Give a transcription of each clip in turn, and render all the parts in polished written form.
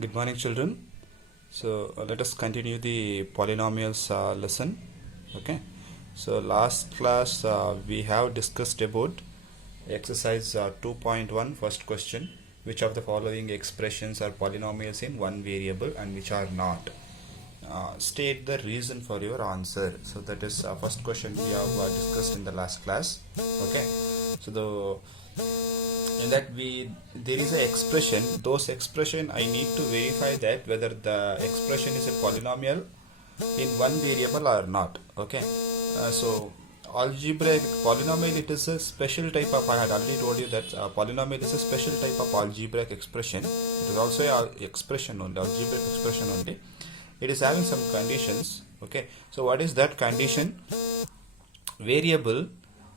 Good morning, children. So let us continue the polynomials lesson. Okay. So last class we have discussed about exercise 2.1 first question. Which of the following expressions are polynomials in one variable and which are not? State the reason for your answer. So that is first question we have discussed in the last class. Okay. So in that there is a expression. Those expression I need to verify that whether the expression is a polynomial in one variable or not. Okay. So algebraic polynomial, it is a special type of, I had already told you that polynomial is a special type of algebraic expression. It is also a expression only, algebraic expression only. It is having some conditions. Okay. So what is that condition? Variable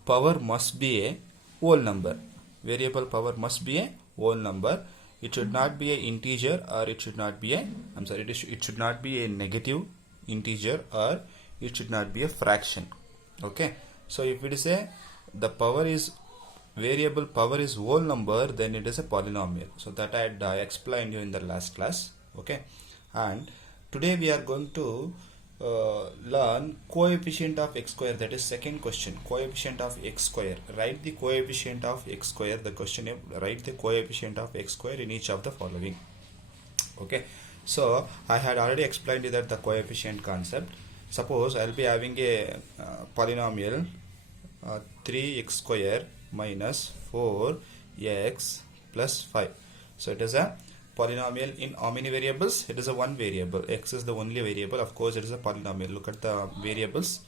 power must be a whole number. Variable power must be a whole number. It should not be an integer, or it should not be a, it should not be a negative integer, or it should not be a fraction. Okay. So if it is the power is, variable power is whole number, then it is a polynomial. So that I had explained you in the last class. Okay. And today we are going to learn coefficient of x square. That is second question, coefficient of x square. Write the coefficient of x square. The question is write the coefficient of x square in each of the following. Okay. So I had already explained you that the coefficient concept. Suppose I will be having a polynomial 3x square minus 4x plus 5. So it is a polynomial in how many variables? It is a one variable. X is the only variable. Of course, it is a polynomial. Look at the variables.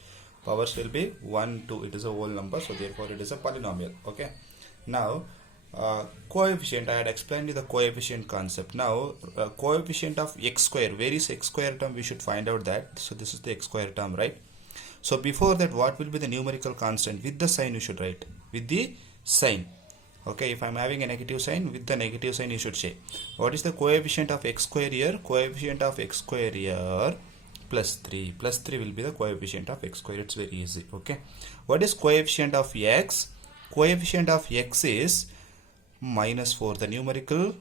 Powers will be 1, 2. It is a whole number. So therefore, it is a polynomial. Okay. Now, coefficient. I had explained the coefficient concept. Now, coefficient of x square. Where is x square term? We should find out that. So this is the x square term, right? So before that, what will be the numerical constant? With the sign you should write. With the sign. Okay, if I am having a negative sign, with the negative sign you should say. What is the coefficient of x square here? Coefficient of x square here plus 3. Plus 3 will be the coefficient of x square. It's very easy. Okay. What is coefficient of x? Coefficient of x is minus 4. The numerical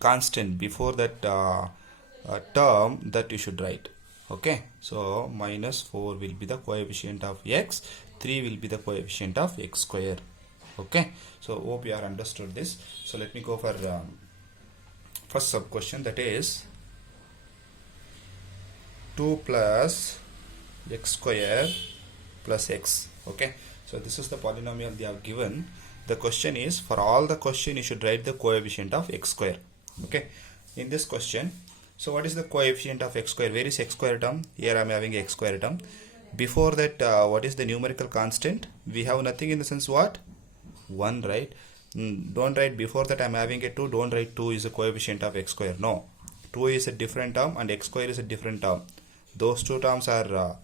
constant before that term that you should write. Okay. So minus 4 will be the coefficient of x. 3 will be the coefficient of x square. Okay, so hope you are understood this. So let me go for first sub question, that is 2 plus x square plus x. Okay, so this is the polynomial they have given. The question is, for all the question you should write the coefficient of x square. Okay, in this question, so what is the coefficient of x square? Where is x square term? Here I am having x square term. Before that, what is the numerical constant? We have nothing, in the sense what? 1, right? Don't write before that I am having a 2. Don't write 2 is a coefficient of x square. No, 2 is a different term and x square is a different term. Those two terms are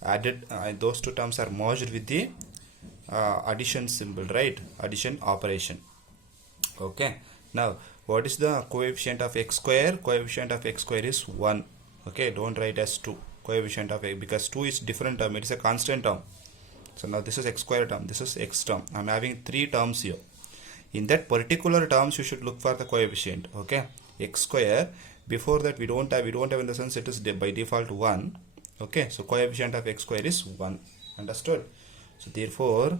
added, those two terms are merged with the addition symbol, right? Addition operation. Okay. Now what is the coefficient of x square? Coefficient of x square is 1. Okay, don't write as 2. Coefficient of x, because 2 is different term, it is a constant term. So now this is x square term, this is x term. I am having 3 terms here. In that particular terms you should look for the coefficient. Okay, x square. Before that we don't have in the sense it is by default 1. Okay, so coefficient of x square is 1. Understood? So therefore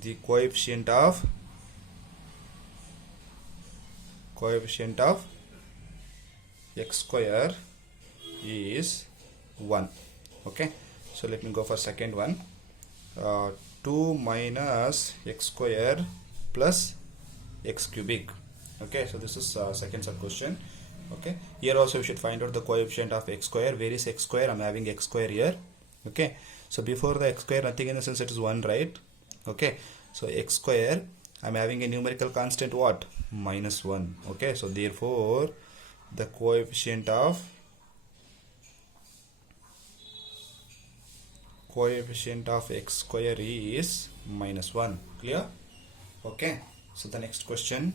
the coefficient of x square is 1. Okay. So let me go for second one. 2 minus x square plus x cubic. Okay, so this is second sub question. Okay, here also we should find out the coefficient of x square. Where is x square? I am having x square here. Okay, so before the x square, nothing, in the sense it is 1, right? Okay, so x square, I am having a numerical constant, what? Minus 1. Okay, so therefore the coefficient of x square is minus 1. Clear? Okay, so the next question,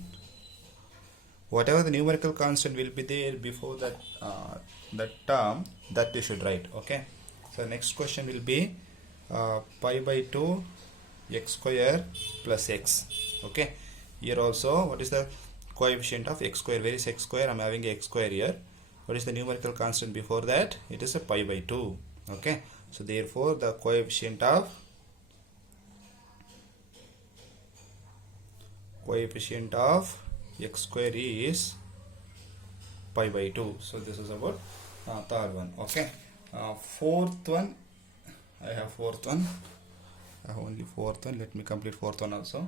whatever the numerical constant will be there before that term, that you should write. Okay, so next question will be pi by 2 x square plus x. Okay, here also what is the coefficient of x square. Where is x square? I'm having a x square here. What is the numerical constant before that? It is a pi by 2. Okay, so therefore the coefficient of x square is pi by 2. So this is about third one. Okay, fourth one, I have only fourth one. Let me complete fourth one also.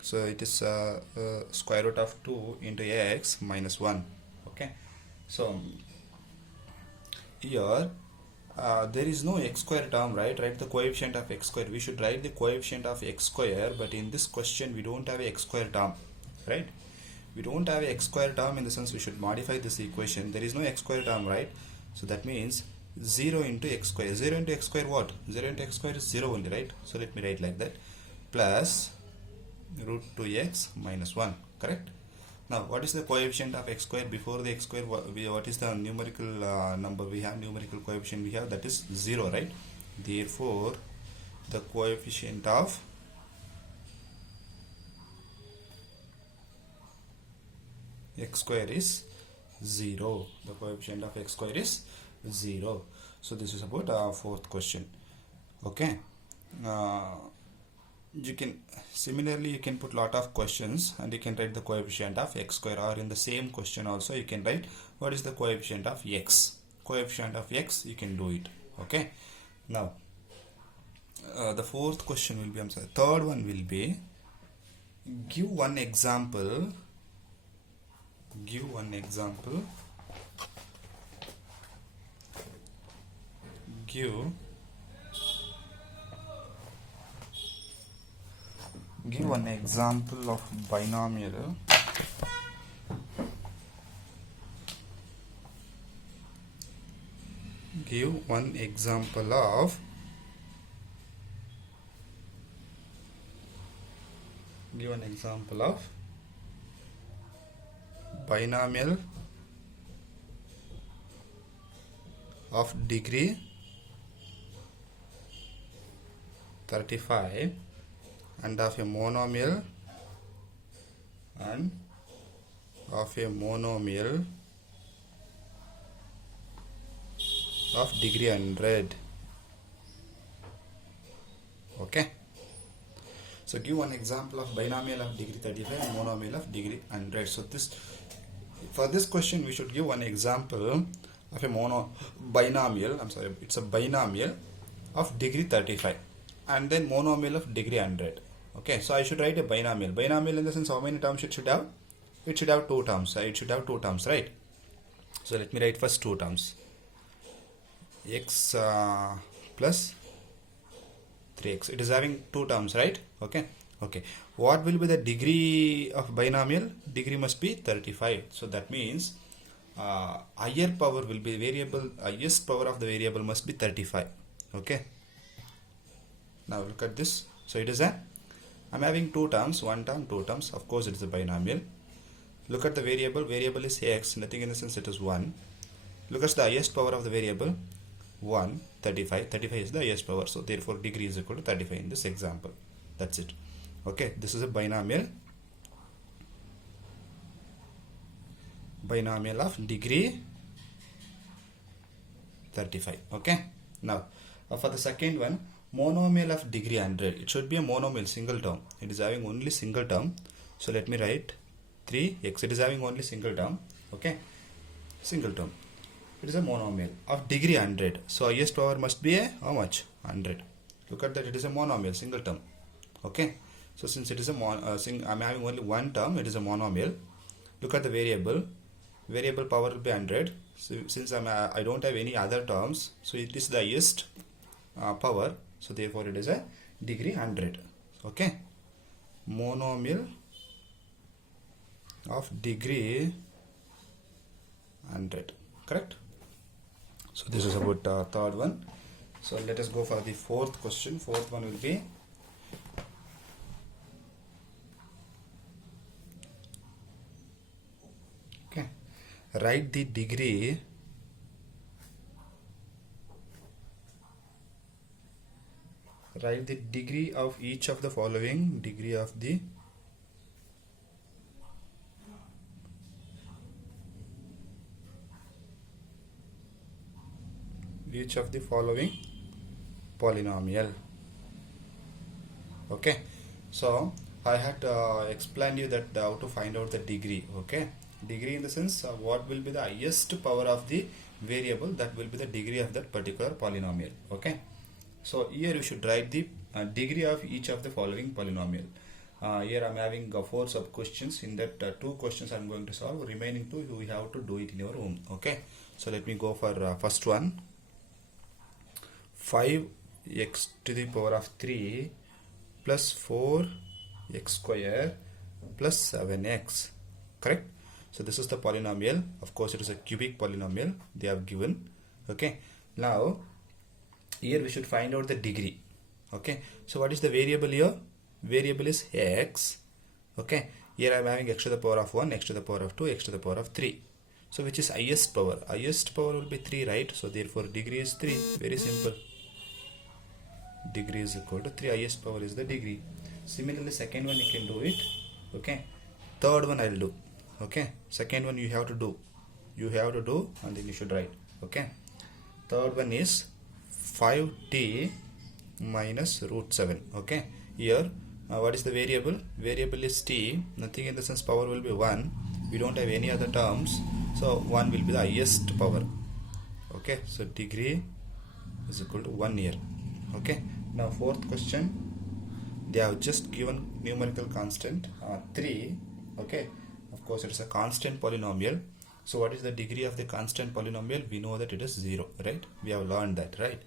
So it is square root of 2 into x minus 1. Okay, so here there is no x square term, right? Write the coefficient of x square. We should write the coefficient of x square, but in this question we don't have a x square term, right? We don't have a x square term, in the sense we should modify this equation. There is no x square term, right? So that means 0 into x square. 0 into x square what? 0 into x square is 0 only, right? So let me write like that, plus root 2x minus 1, correct? Now what is the coefficient of x square? Before the x square, what is the numerical number we have? Numerical coefficient we have, that is 0, right? Therefore the coefficient of x square is 0. The coefficient of x square is 0. So this is about fourth question. Okay, you can similarly you can put lot of questions and you can write the coefficient of x square, or in the same question also you can write what is the coefficient of x. Coefficient of x, you can do it. Okay, now the fourth question will be, I'm sorry, third one will be, give one example give one example of binomial give one example of binomial of degree 35 and of a monomial of degree 100. Okay, so give one example of binomial of degree 35 and monomial of degree 100. So for this question we should give one example of a binomial of degree 35 and then monomial of degree 100. Okay, so I should write a binomial. Binomial in the sense, how many terms it should have? It should have 2 terms. It should have 2 terms, right? So let me write first 2 terms. X plus 3x. It is having 2 terms, right? Okay. What will be the degree of binomial? Degree must be 35. So that means higher power will be variable. Highest power of the variable must be 35. Okay. Now look at this. So it is I'm having 2 terms, 1 term, 2 terms. Of course it is a binomial. Look at the variable. Variable is x. Nothing in the sense it is 1. Look at the highest power of the variable. 1, 35. 35 is the highest power. So therefore degree is equal to 35 in this example. That's it. Okay. This is a binomial of degree 35. Okay. Now for the second one, monomial of degree 100. It should be a monomial, single term. It is having only single term. So let me write 3x. It is having only single term. Okay, single term. It is a monomial of degree 100. So highest power must be a how much? 100. Look at that. It is a monomial, single term. Okay. So since it is a I'm having only 1 term, it is a monomial. Look at the variable. Variable power will be 100. So since I don't have any other terms, so it is the highest power. So therefore it is a degree 100. Okay, monomial of degree 100. Correct. So this is about third one. So let us go for the fourth question. Fourth one will be okay. Write the degree of each of the following. Degree of the each of the following polynomial. Okay, so I had explained you that how to find out the degree. Okay, degree in the sense what will be the highest power of the variable, that will be the degree of that particular polynomial. Okay, so here you should write the degree of each of the following polynomial. Here I am having 4 sub questions. In that 2 questions I am going to solve. Remaining 2 you have to do it in your home. Okay, so let me go for first one. 5x to the power of 3 plus 4x square plus 7x. Correct? So this is the polynomial. Of course it is a cubic polynomial they have given. Okay, now here we should find out the degree. Okay, so what is the variable here? Variable is x. Okay, here I am having x to the power of 1, x to the power of 2, x to the power of 3. So which is highest power? Highest power will be 3, right? So therefore degree is 3. Very simple. Degree is equal to 3. Highest power is the degree. Similarly second one you can do it. Okay, third one I will do. Okay, second one you have to do and then you should write. Okay, third one is 5t minus root 7. Okay, here what is the variable? Variable is t. Nothing in the sense power will be 1. We don't have any other terms, so 1 will be the highest power. Okay, so degree is equal to 1 here. Okay, now fourth question, they have just given numerical constant 3. Okay, of course it is a constant polynomial. So what is the degree of the constant polynomial? We know that it is 0, right? We have learned that, right?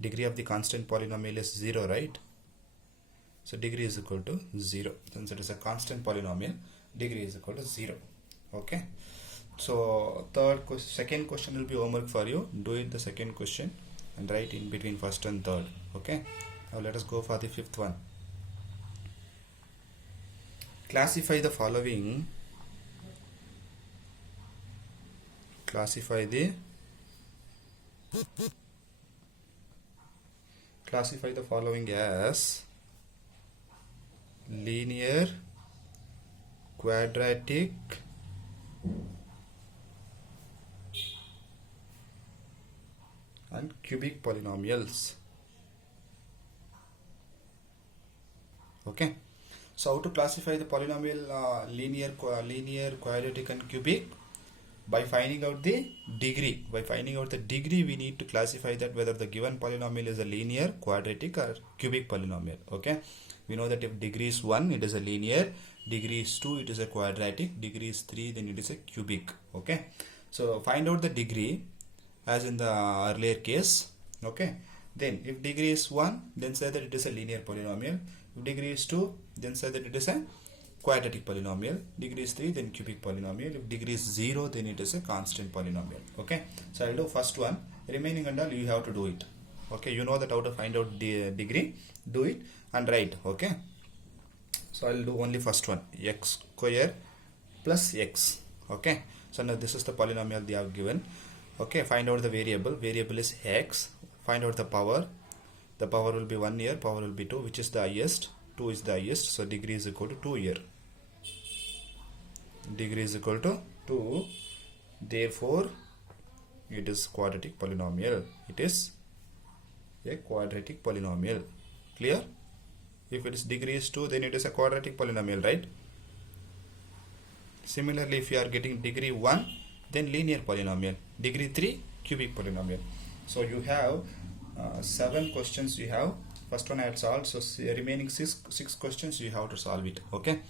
Degree of the constant polynomial is 0, right? So degree is equal to 0. Since it is a constant polynomial, degree is equal to 0. Okay, so second question will be homework for you. Do it the second question and write in between first and third. Okay, now let us go for the fifth one. Classify the following. Classify the following as linear, quadratic, and cubic polynomials. Okay, so how to classify the polynomial linear, quadratic and cubic? By finding out the degree. By finding out the degree we need to classify that whether the given polynomial is a linear, quadratic or cubic polynomial. Okay, we know that if degree is 1 it is a linear, degree is 2 it is a quadratic, degree is 3 then it is a cubic. Okay, so find out the degree as in the earlier case. Okay, then if degree is 1 then say that it is a linear polynomial. If degree is 2 then say that it is a quadratic polynomial. Degree is 3 then cubic polynomial. If degree is 0 then it is a constant polynomial. Okay, so I will do first one. Remaining and all you have to do it. Okay, you know that how to find out the degree. Do it and write. Okay, so I will do only first one, x square plus x. Okay, so now this is the polynomial they have given. Okay, find out the variable. Variable is x. Find out the power. The power will be 1 here, power will be 2. Which is the highest? 2 is the highest, so degree is equal to 2 here. Degree is equal to 2. Therefore it is quadratic polynomial. It is a quadratic polynomial. Clear? If it is degree is 2 then it is a quadratic polynomial, right? Similarly if you are getting degree 1 then linear polynomial. Degree 3 cubic polynomial. So you have 7 questions you have. First one I had solved, so remaining 6 questions you have to solve it. Okay,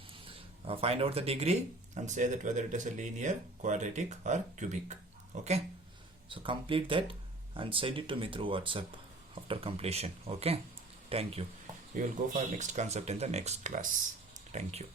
find out the degree and say that whether it is a linear, quadratic or cubic. Okay, so complete that and send it to me through WhatsApp after completion. Okay, thank you. We will go for next concept in the next class. Thank you.